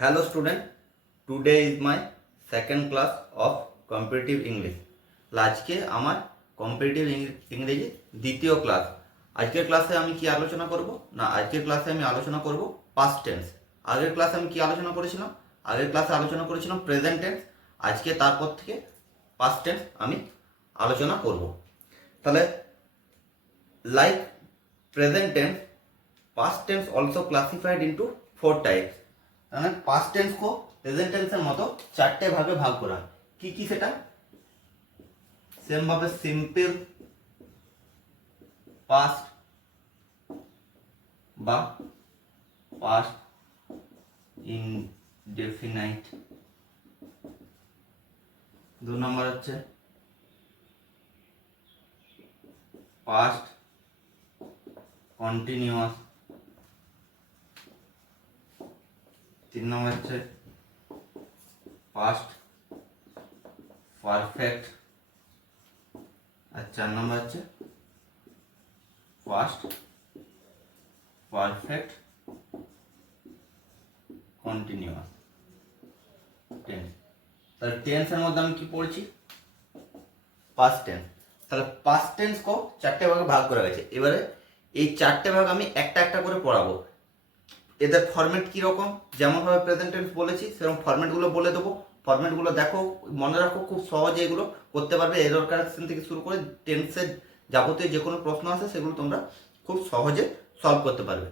Hello student, today is my second class of competitive English. আজকে আমার competitive ইংরেজি দ্বিতীয় ক্লাস। আজকের ক্লাসে আমি কি আলোচনা করব না, আজকের ক্লাসে আমি আলোচনা করব পাস্ট টেন্স। আগের ক্লাসে আমি কি আলোচনা করেছিলাম? আগের ক্লাসে আলোচনা করেছিলাম প্রেজেন্ট টেন্স। আজকে তারপর থেকে পাস্ট টেন্স আমি আলোচনা করব। তাহলে like present tense, past tense also classified into 4 types। মানে past tense को present tense এর মতো চারটে ভাগে ভাগ করা হয়। কি কি সেটা? সেম ভাবে সিম্পল পাস্ট বা পাস্ট ইনডেফিনাইট। 2 নম্বর হচ্ছে পাস্ট কন্টিনিউয়াস। 3 নম্বর হচ্ছে পাস্ট পারফেক্ট। আর 4 নম্বর হচ্ছে পাস্ট পারফেক্ট কন্টিনিউয়াস টেন্স। তাহলে টেন্সের মধ্যে আমি কি পড়ছি? Past tense. তাহলে পাস্ট টেন্স কো চারটে ভাগে ভাগ করা গেছে। এবারে এই চারটে ভাগ আমি একটা একটা করে পড়াবো। এদের ফরম্যাট কীরকম, যেমনভাবে প্রেজেন্ট টেন্স বলেছি সেরকম ফরম্যাটগুলো বলে দেবো। ফরম্যাটগুলো দেখো, মনে রাখো, খুব সহজে এগুলো করতে পারবে। এরর কারেকশন থেকে শুরু করে টেন্সের যাবতীয় যে কোনো প্রশ্ন আছে সেগুলো তোমরা খুব সহজে সলভ করতে পারবে।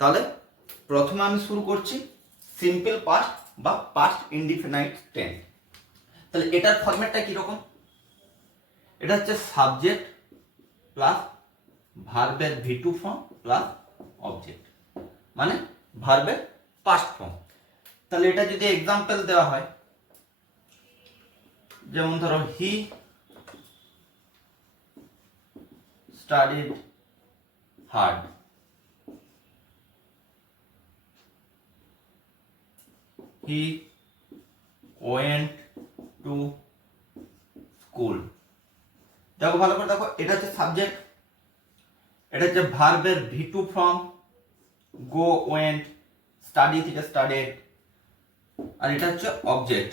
তাহলে প্রথমে আমি শুরু করছি সিম্পল পাস্ট বা পাস্ট ইনডিফিনাইট টেন্স। তাহলে এটার ফরম্যাটটা কীরকম? এটা হচ্ছে সাবজেক্ট প্লাস ভার্বের ভি2 ফর্ম প্লাস অবজেক্ট, মানে ভার্বের পাস্ট ফর্ম। তাহলে এটা যদি এক্সাম্পল দেওয়া হয়, যেমন ধরো হি studied hard, he went to school. দেখো ভালো করে দেখো, এটা হচ্ছে সাবজেক্ট, এটা হচ্ছে ভার্বের ভি2 ফর্ম গো, ওয়েন্ট, স্টাডি থেকে স্টাডিড, আর এটা হচ্ছে অবজেক্ট।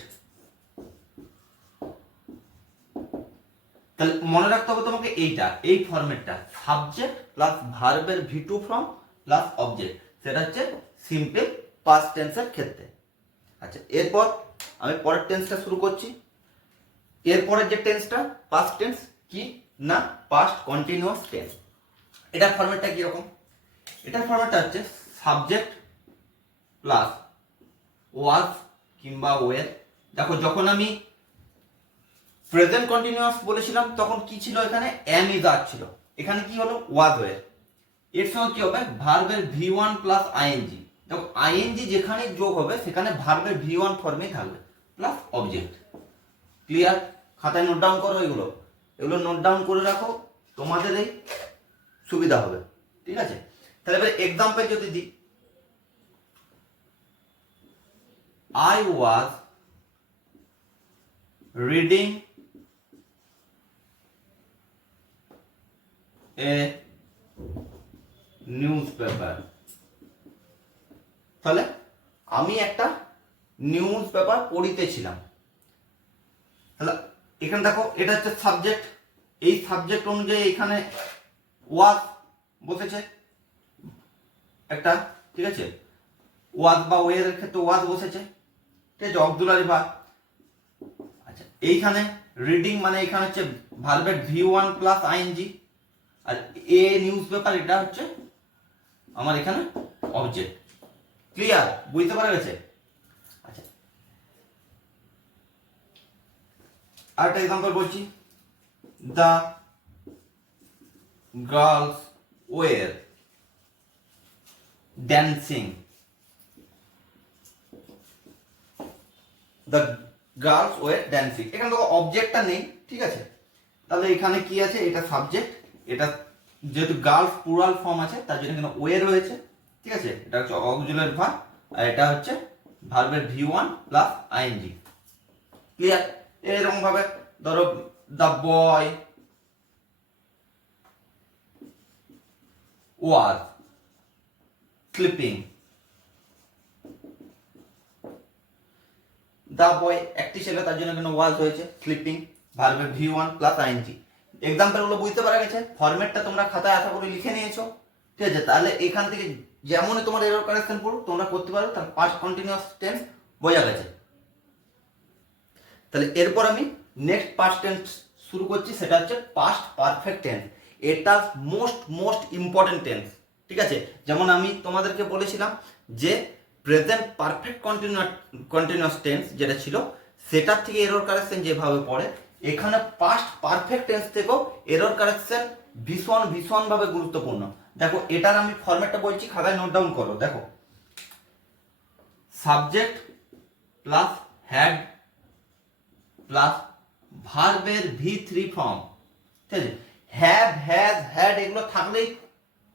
তাহলে মনে রাখতে হবে তোমাকে এইটা, এই ফরম্যাটটা, সাবজেক্ট প্লাস ভার্বের ভি2 ফর্ম প্লাস অবজেক্ট, সেটা হচ্ছে সিম্পল পাস্ট টেন্সের ক্ষেত্রে। আচ্ছা, এরপর আমি পরের টেন্সটা শুরু করছি। এরপরের যে টেন্সটা পাস্ট টেন্স কি না, পাস্ট কন্টিনিউয়াস টেন্স। এটার ফরম্যাটটা কিরকম? এটার ফরম্যাটটা হচ্ছে সাবজেক্ট প্লাস ওয়াজ কিংবা ওয়ের। দেখো, যখন আমি প্রেজেন্ট কন্টিনিউয়াস বলেছিলাম তখন কি ছিল? এখানে এম ইজ আর ছিল, এখানে কি হলো? ওয়াজ ওয়ের। এর সঙ্গে কি হবে? ভার্বের ভি1 প্লাস আইএনজি। দেখো, আইএনজি যেখানে যোগ হবে সেখানে ভার্বের ভি1 ফর্মেই থাকবে প্লাস অবজেক্ট। ক্লিয়ার? খাতায় নোট ডাউন করো, এগুলো নোট ডাউন করে রাখো, তোমাদের এই সুবিধা হবে। ঠিক আছে? তাহলে এবার এক্সাম্পল যদি দিই, I was reading a newspaper। তাহলে আমি একটা নিউজ পেপার পড়িতেছিলাম। তাহলে এখানে দেখো, এটা হচ্ছে সাবজেক্ট, এই সাবজেক্ট অনুযায়ী এখানে ওয়াজ বসেছে একটা, ঠিক আছে? ওয়াজ বা ওয়ের ক্ষেত্রে ওয়াজ বসেছে, ঠিক আছে, অক্সিলারি ভার্ব। আচ্ছা, এইখানে রিডিং মানে এখানে হচ্ছে ভার্বের ভি1 প্লাস আইএনজি, আর এ নিউজ পেপার এটা হচ্ছে আমার এখানে অবজেক্ট। ক্লিয়ার? বুঝতে পারা গেছে? আচ্ছা, আরেকটা এক্সাম্পল বলছি, the girls were dancing. The girls were dancing, এখানে দেখো অবজেক্টটা নেই, ঠিক আছে? তাহলে এখানে কি আছে? এটা সাবজেক্ট, এটা যেহেতু গার্লস প্লুরাল ফর্ম আছে তার জন্য এখানে ওয়ে রয়েছে, ঠিক আছে? এটা হচ্ছে অক্সিলারি ভার্ব, আর এটা হচ্ছে ভার্বের ভি1 প্লাস আইএনজি। ক্লিয়ার? এরকম ভাবে ধরো দ্য বয় ওয়াজ স্লিপিং, দা বয় একটি ছেলে, তার জন্য এখানে ওয়াজ হয়েছে। স্লিপিং ভার্বের V1 প্লাস আইএনজি। এক্সাম্পল গুলো বুঝতে পারা গেছে? ফরম্যাটটা তোমরা খাতায় আশা করি লিখে নিয়েছো, ঠিক আছে? তাহলে এখান থেকে যেমনই তোমার এরর কারেকশন পড়ো তোমরা করতে পারো, তার পাস্ট কন্টিনিউয়াস টেন্স বোঝা গেছে। তাহলে এরপর আমি নেক্সট পাস্ট টেন্স শুরু করছি, সেটা হচ্ছে পাস্ট পারফেক্ট টেন্স। এটা মোস্ট ইম্পর্টেন্ট টেন্স, ঠিক আছে? যেমন আমি তোমাদেরকে বলেছিলাম যে প্রেজেন্ট পারফেক্ট কন্টিনিউয়াস টেন্স যেটা ছিল সেটার থেকে এরর কারেকশন যেভাবে পড়ে, এখানে পাস্ট পারফেক্ট টেন্স থেকেও এরর কারেকশন ভীষণ ভাবে গুরুত্বপূর্ণ। দেখো এটার আমি ফরম্যাটটা বলছি, খাতায় নোট ডাউন করো। দেখো সাবজেক্ট প্লাস হ্যাড প্লাস ভার্বের V3 ফর্ম, ঠিক আছে? হ্যাভ, হ্যাজ, হ্যাড এগুলো থাকলেই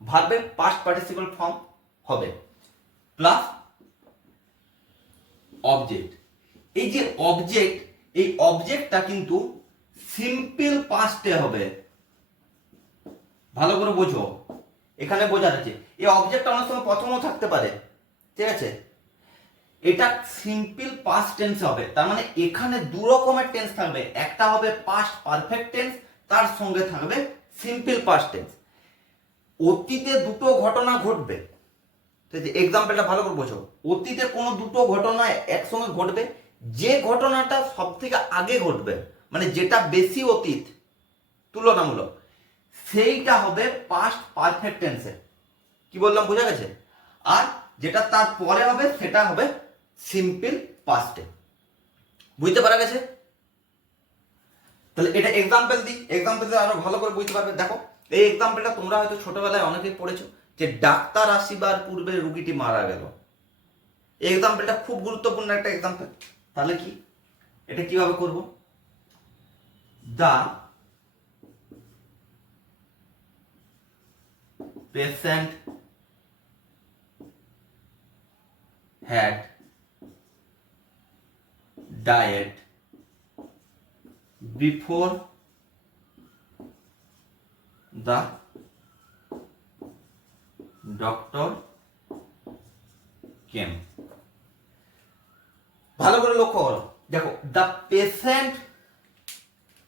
ভার্বের পাস্ট পার্টিসিপল ফর্ম হবে, প্লাস অবজেক্ট। এই যে অবজেক্ট, এই অবজেক্টটা কিন্তু সিম্পল পাস্টে হবে। ভালো করে বোঝো, এখানে বোঝা যাচ্ছে এই অবজেক্টটা অনেক সময় প্রথমও থাকতে পারে, ঠিক আছে? এটা সিম্পল পাস্ট টেন্স হবে, তার মানে এখানে দু রকমের টেন্স থাকবে, একটা হবে পাস্ট পারফেক্ট টেন্স, তার সঙ্গে থাকবে সিম্পল পাস্ট টেন্স। অতীতে দুটো ঘটনা ঘটবে, এক্সাম্পলটা ভালো করে বোঝো। অতীতে কোনো দুটো ঘটনা একসঙ্গে ঘটবে, যে ঘটনাটা সব থেকে আগে ঘটবে, মানে যেটা বেশি অতীত তুলনামূলক, সেইটা হবে পাস্ট পারফেক্ট টেন্সে। কি বললাম বোঝা গেছে? আর যেটা তার পরে হবে সেটা হবে সিম্পল পাস্টে। বুঝতে পারা গেছে? তাহলে এটা এক্সাম্পল দিই, এক্সাম্পল দিয়ে আরো ভালো করে বুঝতে পারবে। দেখো এই এক্সাম্পলটা তোমরা হয়তো ছোটবেলায় অনেকেই পড়েছো, যে ডাক্তার আসিবার পূর্বে রোগীটি মারা গেল। এই এক্সাম্পলটা খুব গুরুত্বপূর্ণ একটা এক্সাম্পল। তাহলে কি এটা কিভাবে করব? The patient had died before the doctor came. ভালো করে লক্ষ্য করো, দেখো দ্য পেশেন্ট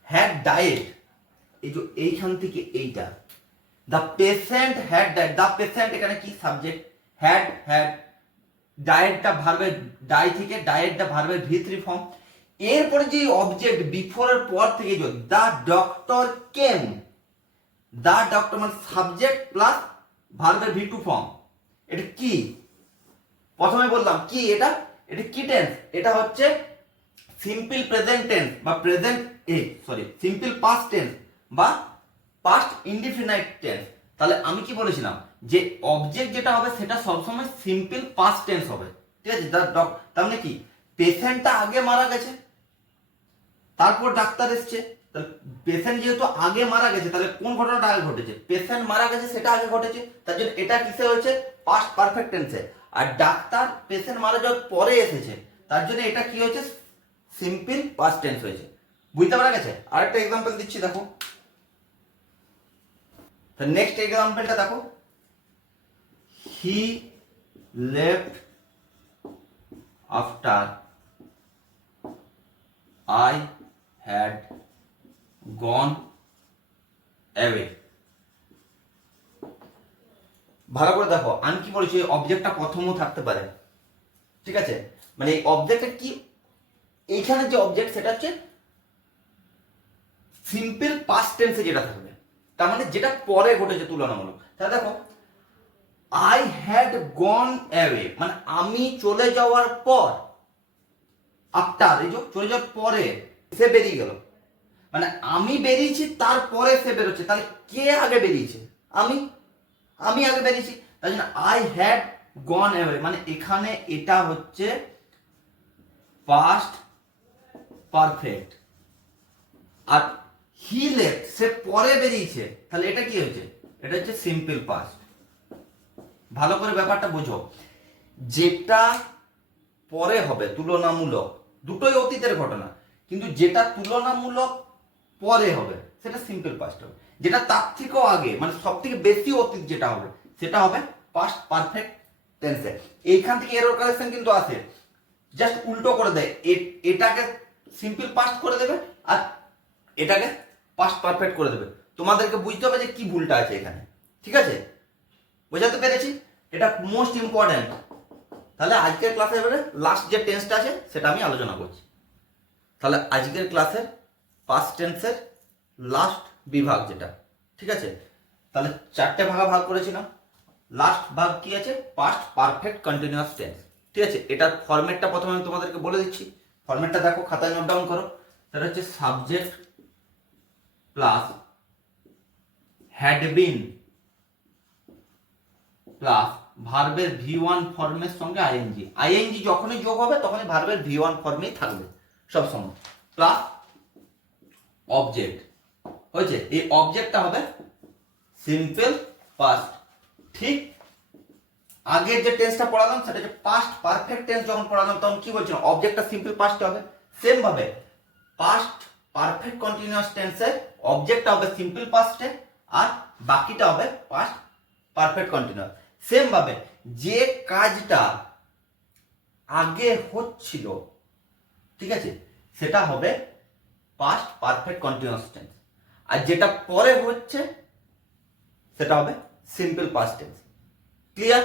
হ্যাড ডায়েড, এই যে এইখান থেকে এইটা the patient had died, the patient এখানে কি সাবজেক্ট, হ্যাড ডায়েটটা ভার্বের ডাই থেকে, ডায়েটটা ভার্বের V3 ফর্ম। এরপরে যে অবজেক্ট বিফোরের পর থেকে যে দা ডক্টর কেম, দা ডক্টর মানে সাবজেক্ট প্লাস ভার্বের V2 ফর্ম। এটা কি? প্রথমে বললাম কি এটা কি টেন্স? এটা হচ্ছে সিম্পল প্রেজেন্ট টেন্স বা সিম্পল পাস্ট টেন্স বা পাস্ট ইনডিফিনাইট টেন্স। তাহলে আমি কি বলেছিলাম যে অবজেক্ট যেটা হবে সেটা সবসময় সিম্পল পাস্ট টেন্স হবে, ঠিক আছে? তার মানে কি পেশেন্টটা আগে মারা গেছে, তারপর ডাক্তার এসছে। তাহলে পেশেন্ট যেহেতু আগে মারা গেছে, তাহলে কোন ঘটনাটা আগে ঘটেছে? পেশেন্ট মারা গেছে সেটা আগে ঘটেছে, তার জন্য এটা কিসে হয়েছে? পাস্ট পারফেক্ট টেন্সে। আর ডাক্তার পেশেন্ট মারা যাওয়ার পরে এসেছে, তার জন্য এটা কি হয়েছে? সিম্পল পাস্ট টেন্স হয়েছে। বুঝতে পারা গেছে? আরেকটা এক্সাম্পল দিচ্ছি, দেখো নেক্সট এক্সাম্পলটা দেখো, he left after I had gone away. ভালো করে দেখো আমি কি বলেছি, অবজেক্টটা প্রথমও থাকতে পারে, ঠিক আছে? মানে এই অবজেক্টটা কি, এইখানে যে অবজেক্ট সেটা হচ্ছে সিম্পল পাস্ট টেন্সে যেটা থাকবে, তার মানে যেটা পরে ঘটেছে তুলনামূলক। তাহলে দেখো আই হ্যাড গন অ্যাওয়ে মানে আমি চলে যাওয়ার পর, আফটার এই যে চলে যাওয়ার পরে সে বেরিয়ে গেল, মানে আমি বেরিয়েছি তারপরে সে বেরোচ্ছে। তাহলে কে আগে বেরিয়েছে? আমি আগে বেরিয়েছি, তাই জন্য আই হ্যাড গন অ্যাওয়ে মানে এখানে এটা হচ্ছে পাস্ট পারফেক্ট। আর হি লেফট সে পরে বেরিয়েছে, তাহলে এটা কি হয়েছে? এটা হচ্ছে সিম্পল পাস্ট। ভালো করে ব্যাপারটা বুঝো, যেটা পরে হবে তুলনামূলক, দুটোই অতীতের ঘটনা, কিন্তু যেটা তুলনামূলক পরে হবে সেটা সিম্পল পাস্ট হবে, যেটা তার থেকেও আগে মানে সব থেকে বেশি অতীত যেটা হবে সেটা হবে পাস্ট পারফেক্ট টেন্সে। এইখান থেকে এরর কারেকশন কিন্তু আসে, জাস্ট উল্টো করে দেয়, এটাকে সিম্পল পাস্ট করে দেবে আর এটাকে পাস্ট পারফেক্ট করে দেবে। তোমাদেরকে বুঝতে হবে যে কি ভুলটা আছে এখানে, ঠিক আছে? বোঝাতে পেরেছি? এটা মোস্ট ইম্পর্ট্যান্ট। তাহলে আজকের ক্লাসে এবারে লাস্ট যে টেন্সটা আছে সেটা আমি আলোচনা করছি। তাহলে আজকের ক্লাসের পাস্ট টেন্সের লাস্ট বিভাগ যেটা, ঠিক আছে? তাহলে চারটে ভাগ করেছিলাম। লাস্ট ভাগ কি আছে? পাস্ট পারফেক্ট কন্টিনিউয়াস টেন্স, ঠিক আছে? এটার ফরম্যাটটা প্রথমে আমি তোমাদেরকে বলে দিচ্ছি। ফরম্যাটটা দেখো, খাতায় নোট ডাউন করো। সেটা হচ্ছে subject plus had been plus ভার্বের V1 ফর্মের সঙ্গে আইএনজি। আইএনজি যখনই যোগ হবে তখনই ভার্বের V1 ফর্মেই থাকবে সব সময়, প্লাস অবজেক্ট। হয়েছে? এই অবজেক্টটা হবে সিম্পল পাস্ট। ঠিক আগের যে টেন্সটা পড়ালাম সেটা হচ্ছে পাস্ট পারফেক্ট টেন্স। যখন পড়ালাম তখন কি বলছিলাম? অবজেক্টটা সিম্পল পাস্ট হবে। সেম ভাবে পাস্ট পারফেক্ট কন্টিনিউয়াস টেন্সের অবজেক্টটা হবে সিম্পল পাস্টে আর বাকিটা হবে পাস্ট পারফেক্ট কন্টিনিউয়াস। সেম ভাবে যে কাজটা আগে হচ্ছিল, ঠিক আছে, সেটা হবে পাস্ট পারফেক্ট কন্টিনিউয়াস টেন্স, আর যেটা পরে হচ্ছে সেটা হবে সিম্পল পাস্ট টেন্স। ক্লিয়ার?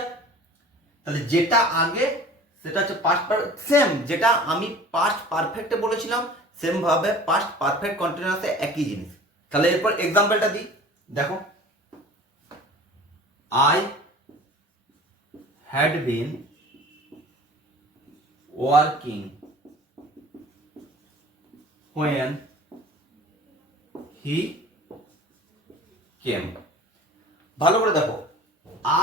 তাহলে যেটা আগে সেটা হচ্ছে পাস্ট, সেম যেটা আমি পাস্ট পারফেক্টে বলেছিলাম সেম ভাবে পাস্ট পারফেক্ট কন্টিনিউয়াসে একই জিনিস। তাহলে এরপর এক্সাম্পলটা দিই, দেখো। I had been working when he came। ভালো করে দেখো,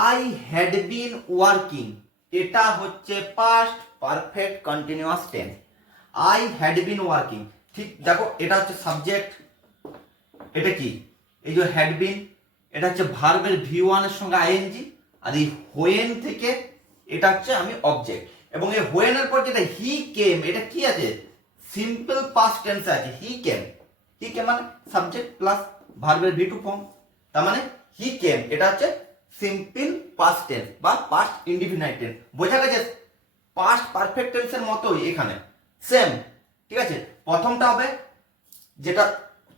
আই হ্যাড বিন ওয়ার্কিং, এটা হচ্ছে past perfect continuous tense. I had been working, ঠিক দেখো, এটা হচ্ছে সাবজেক্ট, এটা কি? এই যে হ্যাড বিন, এটা হচ্ছে ভার্বের V1 এর সঙ্গে আইএনজি, আর এই হোয়েন থেকে এটা হচ্ছে আমি অবজেক্ট, এবং এই হোয়েন এর পর যেটা হি কেম, এটা কি আছে? সিম্পল পাস্ট টেন্স আছে। হি কেম, হি কেম মানে সাবজেক্ট প্লাস ভার্বের V2 ফর্ম। তার মানে হি কেম এটা হচ্ছে সিম্পল পাস্ট টেন্স বা পাস্ট ইনডিফিনাইট টেন্স। বোঝা গেছে? পাস্ট পারফেক্ট টেন্সের মতোই এখানে সেম, ঠিক আছে? প্রথমটা হবে যেটা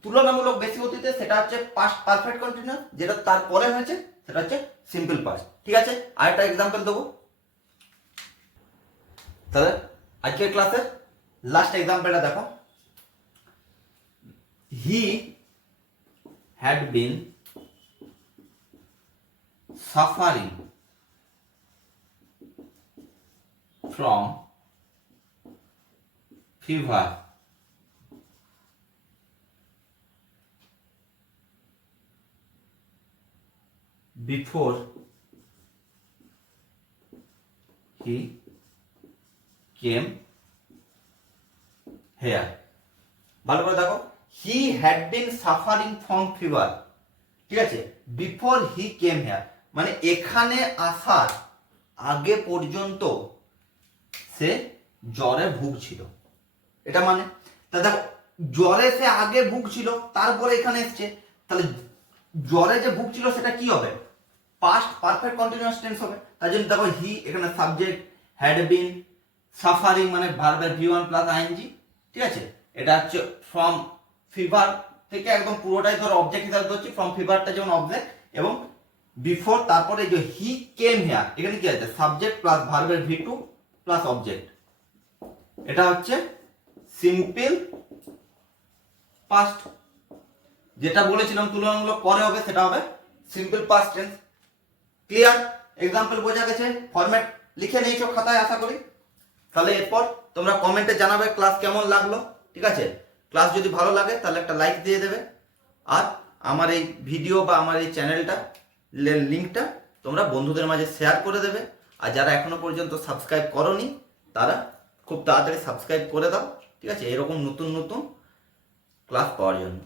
তুলনামূলক বেশি অতীতে, সেটা হচ্ছে পাস্ট পারফেক্ট কন্টিনিউয়াস, যেটা তারপরে হয়েছে সেটা হচ্ছে সিম্পল পাস্ট, ঠিক আছে? আরেকটা এক্সাম্পল দেবো। তাহলে আজকের ক্লাসের লাস্ট এক্সাম্পলটা দেখো। He had been suffering from fever before he came here। ভালো করে দেখো, he had been suffering from fever, ঠিক আছে, বিফোর হি কেম হেয়ার, মানে এখানে আসার আগে পর্যন্ত সে জ্বরে ভুগছিল। এটা মানে তাহলে দেখো, জ্বরে সে আগে ভুগছিল তারপরে এখানে এসছে, তাহলে জ্বরে যে ভুগছিল সেটা কি হবে? পাস্ট পারফেক্ট কন্টিনিউয়াস টেন্স হবে। তার জন্য দেখো হি এখানে সাবজেক্ট, হ্যাড বিন, সাফারিং মানে ভার্বের V1 প্লাস আইএনজি, ঠিক আছে? এটা হচ্ছে ফ্রম ফিভার থেকে একদম পুরোটাই ধরো অবজেক্ট হিসাবে ধরছি, ফ্রম ফিভারটা যেমন অবজেক্ট, এবং বিফোর তারপরে যে হি কেম হেয়ার, এখানে কি আছে? সাবজেক্ট প্লাস ভার্বের V2 প্লাস অবজেক্ট। এটা হচ্ছে সিম্পল পাস্ট। যেটা বলেছিলাম তুলনামূলক পরে হবে সেটা হবে simple past tense. Clear? Example বোঝা গেছে? ফরম্যাট লিখে নিয়েছো খাতায় আশা করি। তাহলে এরপর তোমরা কমেন্টে জানাবে ক্লাস কেমন লাগলো, ঠিক আছে? ক্লাস যদি ভালো লাগে তাহলে একটা লাইক দিয়ে দেবে, আর আমার এই ভিডিও বা আমার এই চ্যানেলটা লিঙ্কটা তোমরা বন্ধুদের মাঝে শেয়ার করে দেবে। আর যারা এখনো পর্যন্ত সাবস্ক্রাইব করোনি তারা খুব তাড়াতাড়ি সাবস্ক্রাইব করে দাও, ঠিক আছে? এরকম নতুন নতুন ক্লাস পাওয়ার জন্য।